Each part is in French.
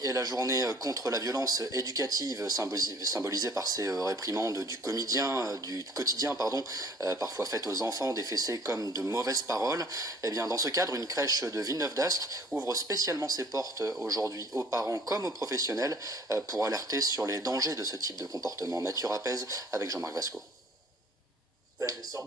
Et la journée contre la violence éducative symbolisée par ces réprimandes du quotidien, parfois faites aux enfants des fessées comme de mauvaises paroles. Eh bien, dans ce cadre, une crèche de Villeneuve-d'Ascq ouvre spécialement ses portes aujourd'hui aux parents comme aux professionnels pour alerter sur les dangers de ce type de comportement. Mathieu Rapez avec Jean-Marc Vasco.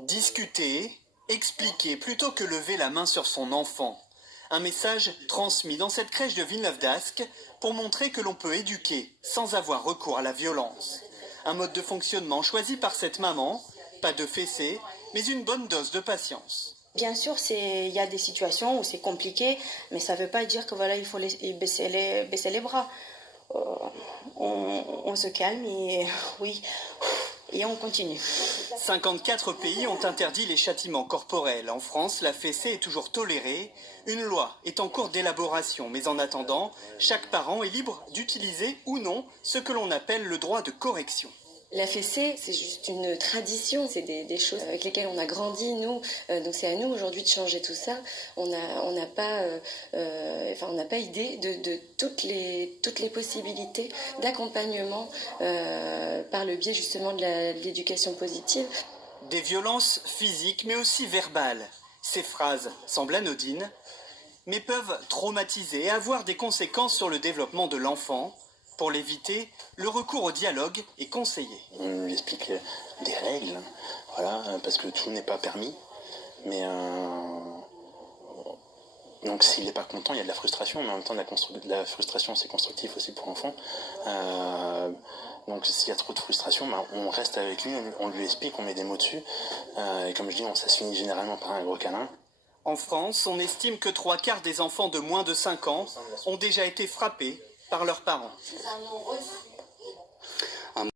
Discuter, expliquer plutôt que lever la main sur son enfant. Un message transmis dans cette crèche de Villeneuve-d'Ascq pour montrer que l'on peut éduquer sans avoir recours à la violence. Un mode de fonctionnement choisi par cette maman, pas de fessée, mais une bonne dose de patience. Bien sûr, il y a des situations où c'est compliqué, mais ça ne veut pas dire que voilà, il faut baisser les bras. On se calme et oui, et on continue. 54 pays ont interdit les châtiments corporels. En France, la fessée est toujours tolérée. Une loi est en cours d'élaboration, mais en attendant, chaque parent est libre d'utiliser ou non ce que l'on appelle le droit de correction. La fessée, c'est juste une tradition, c'est des choses avec lesquelles on a grandi, nous. Donc c'est à nous aujourd'hui de changer tout ça. On n'a pas idée de toutes les possibilités d'accompagnement par le biais justement de l'éducation positive. Des violences physiques, mais aussi verbales. Ces phrases semblent anodines, mais peuvent traumatiser et avoir des conséquences sur le développement de l'enfant. Pour l'éviter, le recours au dialogue est conseillé. On lui explique des règles, voilà, parce que tout n'est pas permis. Mais donc s'il n'est pas content, il y a de la frustration, mais en même temps la frustration c'est constructif aussi pour l'enfant. Donc s'il y a trop de frustration, on reste avec lui, on lui explique, on met des mots dessus. Et comme je dis, ça se finit généralement par un gros câlin. En France, on estime que 3/4 des enfants de moins de 5 ans ont déjà été frappés par leurs parents.